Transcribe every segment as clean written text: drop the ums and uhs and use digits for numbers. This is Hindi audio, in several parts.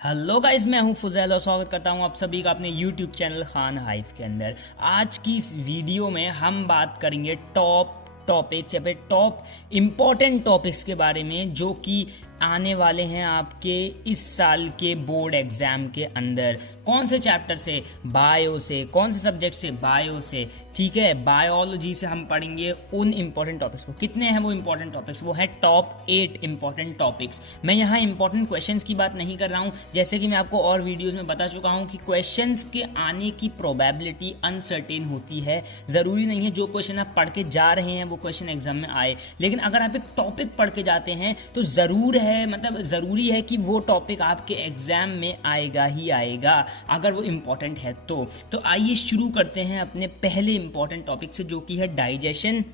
हेलो गाइस, मैं हूं फुजैल और स्वागत करता हूं आप सभी का अपने यूट्यूब चैनल खान हाइफ के अंदर। आज की इस वीडियो में हम बात करेंगे टॉप टॉपिक्स या फिर टॉप इम्पॉर्टेंट टॉपिक्स के बारे में जो कि आने वाले हैं आपके इस साल के बोर्ड एग्जाम के अंदर। कौन से चैप्टर से? बायो से। कौन से सब्जेक्ट से? बायो से। ठीक है, बायोलॉजी से हम पढ़ेंगे उन इंपॉर्टेंट टॉपिक्स को। कितने हैं वो इंपॉर्टेंट टॉपिक्स? वो है टॉप 8 इंपॉर्टेंट टॉपिक्स। मैं यहाँ इंपॉर्टेंट क्वेश्चंस की बात नहीं कर रहा हूँ, जैसे कि मैं आपको और वीडियोस में बता चुका हूँ कि क्वेश्चंस के आने की प्रोबेबिलिटी अनसर्टेन होती है। ज़रूरी नहीं है जो क्वेश्चन आप पढ़ के जा रहे हैं वो क्वेश्चन एग्जाम में आए, लेकिन अगर आप एक टॉपिक पढ़ के जाते हैं तो ज़रूरी है कि वो टॉपिक आपके एग्जाम में आएगा ही आएगा, अगर वो इम्पॉर्टेंट है तो आइए शुरू करते हैं अपने पहले इंपॉर्टेंट टॉपिक से, जो कि है digestion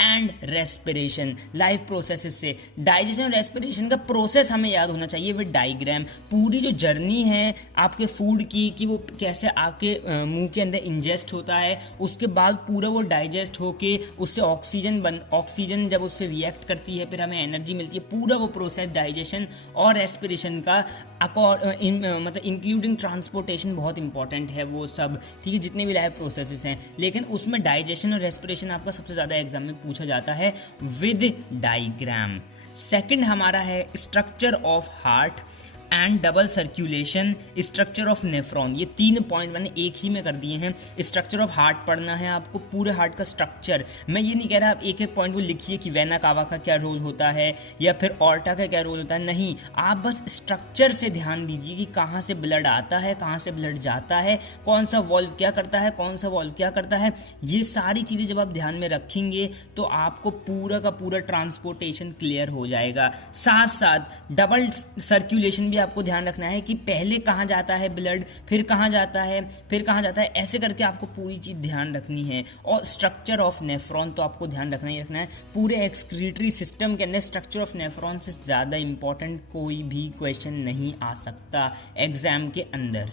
and respiration. Life processes से डाइजेशन और रेस्पिरेशन का प्रोसेस हमें याद होना चाहिए विद डायग्राम। पूरी जो जर्नी है आपके फूड की कि वो कैसे आपके मुंह के अंदर इंजेस्ट होता है, उसके बाद पूरा वो डाइजेस्ट होके उससे ऑक्सीजन जब उससे रिएक्ट करती है फिर हमें एनर्जी मिलती है। पूरा वो प्रोसेस डाइजेशन और रेस्पिरेशन का मतलब इंक्लूडिंग ट्रांसपोर्टेशन बहुत इंपॉर्टेंट है वो सब। ठीक है, जितने भी लाइफ प्रोसेसेस हैं, लेकिन उसमें डाइजेशन और रेस्पिरेशन आपका सबसे ज़्यादा एग्जाम में पूछा जाता है विद डायग्राम। सेकंड हमारा है structure of heart and double circulation, structure of nephron. ये 3 पॉइंट मैंने एक ही में कर दिए हैं। स्ट्रक्चर ऑफ हार्ट पढ़ना है आपको, पूरे हार्ट का स्ट्रक्चर। मैं ये नहीं कह रहा आप एक एक पॉइंट को लिखिए कि वेना कावा का क्या रोल होता है या फिर ऑर्टा का क्या रोल होता है, नहीं, आप बस स्ट्रक्चर से ध्यान दीजिए कि कहाँ से ब्लड आता है, कहाँ से ब्लड जाता है, कौन सा वॉल्व क्या करता है, कौन सा वॉल्व क्या करता है। ये सारी चीज़ें जब आप ध्यान में रखेंगे तो आपको पूरा का पूरा ट्रांसपोर्टेशन क्लियर हो जाएगा। साथ साथ डबल सर्कुलेशन भी आपको ध्यान रखना है कि पहले कहाँ जाता है ब्लड, फिर कहाँ जाता है, फिर कहाँ जाता है, ऐसे करके आपको पूरी चीज़ ध्यान रखनी है। और स्ट्रक्चर ऑफ नेफ्रॉन तो आपको ध्यान रखना ही रखना है। पूरे एक्सक्रीटरी सिस्टम के अंदर स्ट्रक्चर ऑफ नेफ्रॉन से ज़्यादा इंपॉर्टेंट कोई भी क्वेश्चन नहीं आ सकता एग्जाम के अंदर।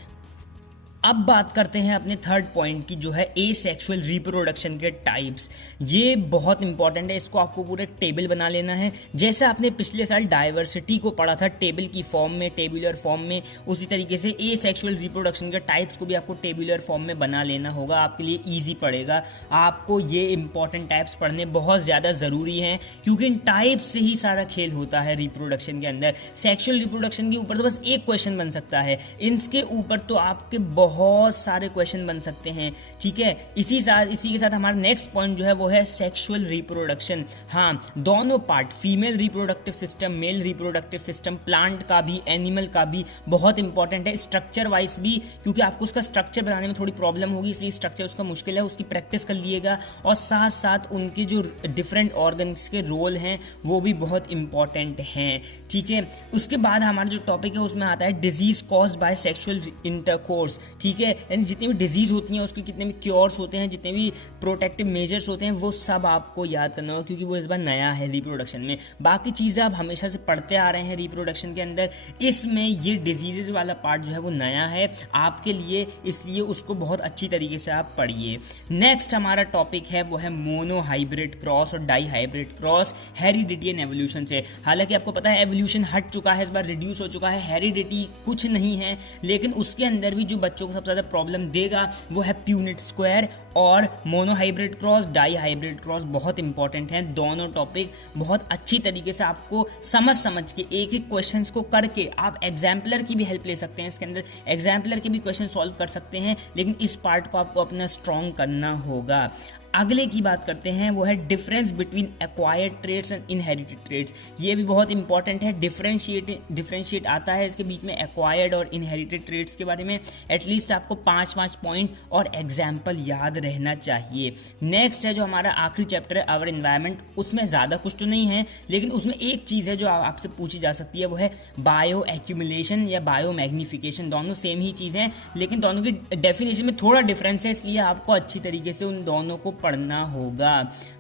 अब बात करते हैं अपने थर्ड पॉइंट की, जो है एसेक्सुअल रिप्रोडक्शन के टाइप्स। ये बहुत इंपॉर्टेंट है, इसको आपको पूरा टेबल बना लेना है। जैसे आपने पिछले साल डाइवर्सिटी को पढ़ा था टेबल की फॉर्म में, टेबुलर फॉर्म में, उसी तरीके से एसेक्सुअल रिप्रोडक्शन के टाइप्स को भी आपको टेबुलर फॉर्म में बना लेना होगा। आपके लिए ईजी पड़ेगा। आपको ये इंपॉर्टेंट टाइप्स पढ़ने बहुत ज़्यादा ज़रूरी हैं, क्योंकि इन टाइप से ही सारा खेल होता है रिप्रोडक्शन के अंदर। सेक्सुअल रिप्रोडक्शन के ऊपर तो बस एक क्वेश्चन बन सकता है, इनके ऊपर तो आपके बहुत सारे क्वेश्चन बन सकते हैं। ठीक है, इसी के साथ हमारा नेक्स्ट पॉइंट जो है वो है सेक्सुअल रिप्रोडक्शन। हाँ, दोनों part, female reproductive system, male reproductive system, plant का भी, एनिमल का भी बहुत इंपॉर्टेंट है, स्ट्रक्चर वाइज भी, क्योंकि आपको उसका स्ट्रक्चर बनाने में थोड़ी प्रॉब्लम होगी, इसलिए स्ट्रक्चर उसका मुश्किल है, उसकी प्रैक्टिस कर लिएगा। और साथ साथ उनके जो डिफरेंट ऑर्गन्स के रोल हैं वो भी बहुत इंपॉर्टेंट हैं। ठीक है, उसके बाद हमारा जो टॉपिक है उसमें आता है disease caused by sexual intercourse. ठीक है, यानी जितनी भी डिजीज होती हैं उसके कितने भी क्योर्स होते हैं, जितने भी प्रोटेक्टिव मेजर्स होते हैं, वो सब आपको याद करना होगा, क्योंकि वो इस बार नया है रिप्रोडक्शन में। बाकी चीज़ें आप हमेशा से पढ़ते आ रहे हैं रिप्रोडक्शन के अंदर, इसमें ये डिजीजेज वाला पार्ट जो है वो नया है आपके लिए, इसलिए उसको बहुत अच्छी तरीके से आप पढ़िए। नेक्स्ट हमारा टॉपिक है वो है मोनो हाइब्रिड क्रॉस और dihybrid cross, heredity and evolution से। हालांकि आपको पता है एवोल्यूशन हट चुका है, इस बार रिड्यूस हो चुका है, हेरिडिटी कुछ नहीं है, लेकिन उसके अंदर भी जो बच्चों को सबसे ज़्यादा प्रॉब्लम देगा वो है प्यूनिट स्क्वायर और monohybrid cross, dihybrid cross. बहुत इंपॉर्टेंट है दोनों टॉपिक, बहुत अच्छी तरीके से आपको समझ के एक एक क्वेश्चंस को करके आप एग्जाम्पलर की भी हेल्प ले सकते हैं। इसके अंदर एग्जाम्पलर के भी क्वेश्चन सॉल्व कर सकते हैं, लेकिन इस पार्ट को आपको अपना स्ट्रॉन्ग करना होगा। अगले की बात करते हैं वो है difference between acquired traits and inherited traits. ये भी बहुत इंपॉर्टेंट है, डिफरेंशिएट आता है इसके बीच में एक्वायर्ड और इनहेरिटेड ट्रेड्स के बारे में। एटलीस्ट आपको 5 पॉइंट और एग्जाम्पल याद रहना चाहिए। नेक्स्ट है जो हमारा आखिरी चैप्टर है आवर एनवायरनमेंट, उसमें ज़्यादा कुछ तो नहीं है, लेकिन उसमें एक चीज़ है जो आपसे पूछी जा सकती है, वो है बायो एक्यूमुलेशन या बायो मैग्निफिकेशन। दोनों सेम ही चीज़ हैं, लेकिन दोनों की डेफिनेशन में थोड़ा डिफरेंस है, इसलिए आपको अच्छी तरीके से उन दोनों को पढ़ना होगा।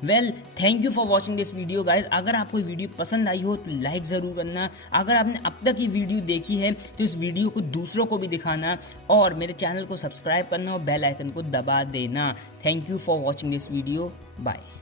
Well, thank you for watching this video guys. अगर आपको वीडियो पसंद आई हो तो लाइक ज़रूर करना। अगर आपने अब तक ये वीडियो देखी है तो इस वीडियो को दूसरों को भी दिखाना और मेरे चैनल को सब्सक्राइब करना और बेल आइकन को दबा देना। Thank you for watching this video. Bye.